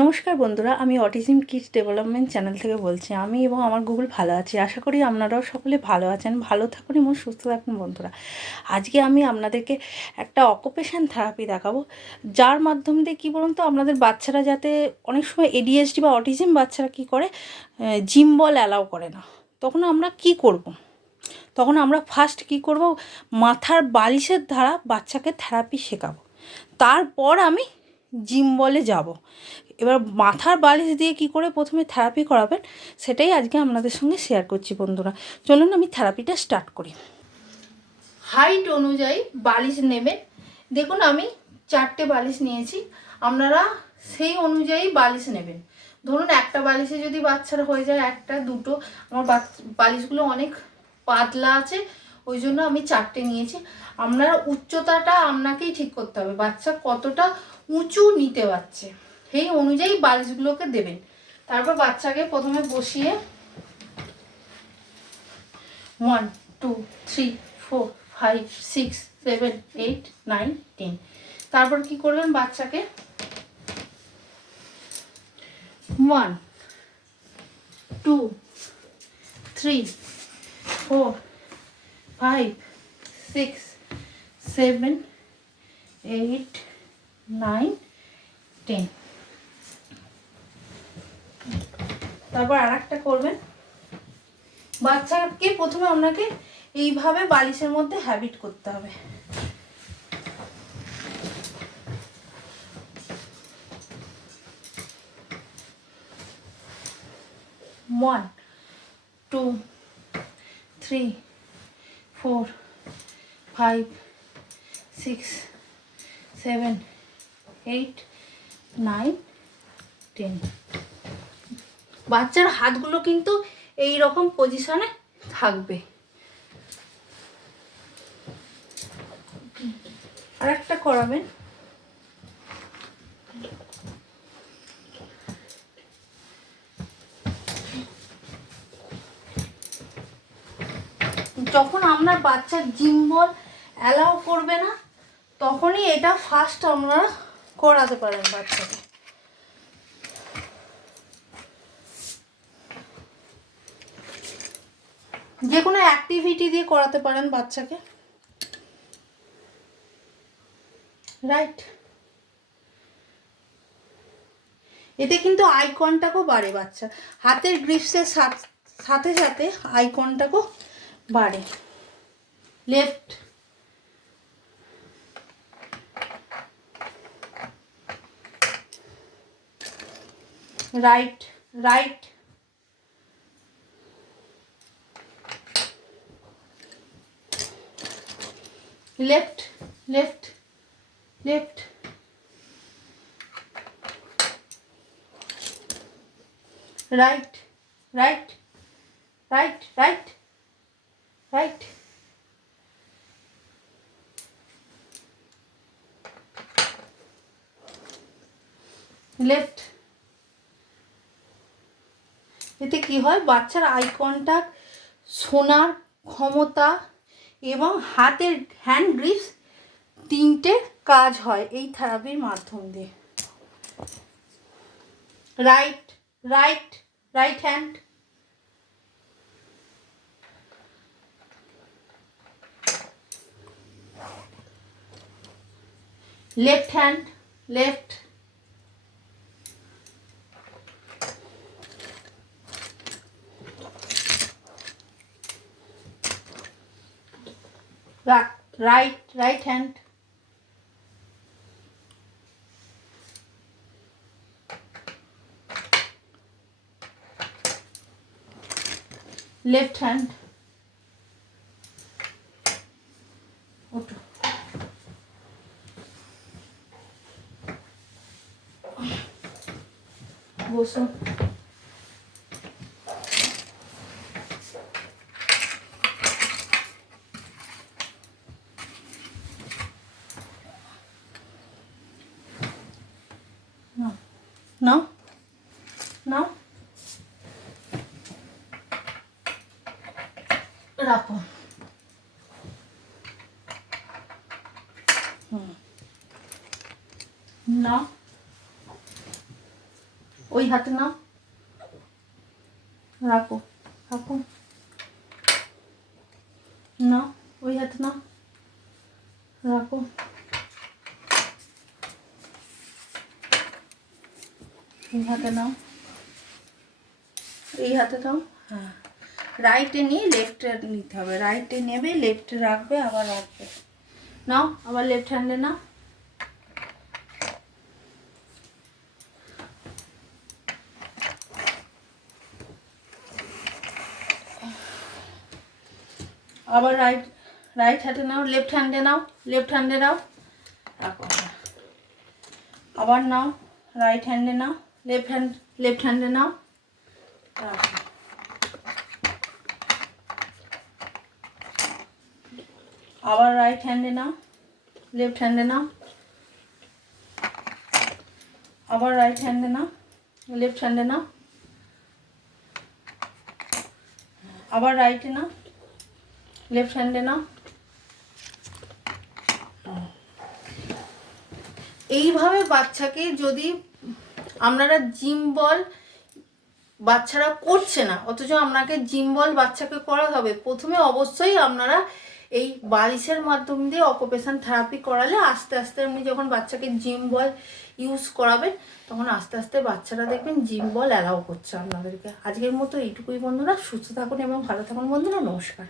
নমস্কার বন্ধুরা, আমি অটিজম কিডস ডেভেলপমেন্ট চ্যানেল থেকে বলছি। আমি এবং আমার গুগল ভালো আছি। আশা করি আপনারাও সকলে ভালো আছেন, ভালো থাকুন এবং সুস্থ থাকুন। বন্ধুরা, আজকে আমি আপনাদেরকে একটা অকুপেশন থেরাপি দেখাবো, যার মাধ্যম দিয়ে কী বলুন তো, আপনাদের বাচ্চারা যাতে অনেক সময় এডিএসডি বা অটিজম বাচ্চারা কী করে, জিম বল অ্যালাউ করে না। তখন আমরা কি করব? তখন আমরা ফার্স্ট কি করব, মাথার বালিশের দ্বারা বাচ্চাকে থেরাপি শেখাবো। তারপর আমি জিম বলে যাব। এবার মাথার বালিশ দিয়ে কি করে প্রথমে থেরাপি করাবেন, সেটাই আজকে আপনাদের সঙ্গে শেয়ার করছি। বন্ধুরা, চলুন আমি থেরাপিটা স্টার্ট করি। হাইট অনুযায়ী বালিশ নেবেন। দেখুন, আমি 4টে বালিশ নিয়েছি, আপনারা সেই অনুযায়ী বালিশ নেবেন। ধরুন একটা বালিশে যদি বাচ্চার হয়ে যায় একটা দুটো, আমার বালিশগুলো অনেক পাতলা আছে, ওই জন্য আমি 4টে নিয়েছি। আপনারা উচ্চতাটা আপনাকেই ঠিক করতে হবে, বাচ্চা কতটা উঁচু নিতে পারছে সেই অনুযায়ী বালিশগুলোকে দেবেন। তারপর বাচ্চাকে প্রথমে বসিয়ে 1 2 3 4 5 6 7 8 9 10। তারপর কি করবেন, বাচ্চাকে 1 2 3 4 5 6 7 8 9 10। তারপর আর একটা করবেন, বাচ্চাকে প্রথমে আপনাকে এইভাবে বালিশের মধ্যে হ্যাবিট করতে হবে। ওয়ান 2 3 4 5 6 7 8 9 10। বাচ্চার হাতগুলো কিন্তু এই রকম পজিশনে থাকবে। আর একটা করাবেন, যখন আপনার বাচ্চা জিম বল অ্যালাউ করবে না, তখনই এটা ফার্স্ট আপনারা করাতে পারেন বাচ্চাকে। যে কোনো অ্যাক্টিভিটি দিয়ে করাতে পারেন বাচ্চাকে, রাইট। এতে কিন্তু আই কন্টাক্টও বাড়ে, বাচ্চা হাতের গ্রিপসের সাথে সাথে আই কন্টাক্টও বাড়ে। Left right right left left left right right right right right left. এতে কি হয়, বাচ্চার আই কন্টাক্ট, শোনার ক্ষমতা এবং হাতের হ্যান্ড গ্রিপস তিনটে কাজ হয় এই থেরাপির মাধ্যম দিয়ে। Right right right hand, left hand, left, right right hand, left hand, ওঠো, বসো, নাও নাও রাখো। নাও ওই হাতে নাও, রাখো রাখো, নাও ওই হাতে নাও, রাখো, এই হাতে নাও, এই হাতে নাও। হ্যাঁ, রাইটে নিয়ে লেফটে নিতে হবে, রাইটে নেবে লেফটে রাখবে আবার রাখবে। নাও আবার লেফট হ্যান্ডে নাও, আবার রাইট হাতে নাও, লেফট হ্যান্ডে নাও, লেফট হ্যান্ডে নাও, রাখো, আবার নাও রাইট হ্যান্ডে নাও, লেফট হ্যান্ডে নাও, রাখো, আবার রাইট হ্যান্ডে নাও, লেফট হ্যান্ডে নাও, আবার রাইট হ্যান্ডে নাও, লেফট হ্যান্ডে নাও, আবার রাইটে নাও, লেফট হ্যান্ডে নাও। এইভাবে বাচ্চাকে যদি আপনারা জিম বল, বাচ্চারা করছে না অথচ আপনাকে জিম বল বাচ্চাকে করাতে হবে, প্রথমে অবশ্যই আপনারা এই বালিশের মাধ্যম দিয়ে অকুপেশন থেরাপি করালে আস্তে আস্তে আপনি যখন বাচ্চাকে জিম বল ইউজ করাবেন তখন আস্তে আস্তে বাচ্চারা দেখবেন জিম বল অ্যালাউ করছে আপনাদেরকে। আজকের মতো এইটুকুই বন্ধুরা, সুস্থ থাকুন এবং ভালো থাকুন বন্ধুরা, নমস্কার।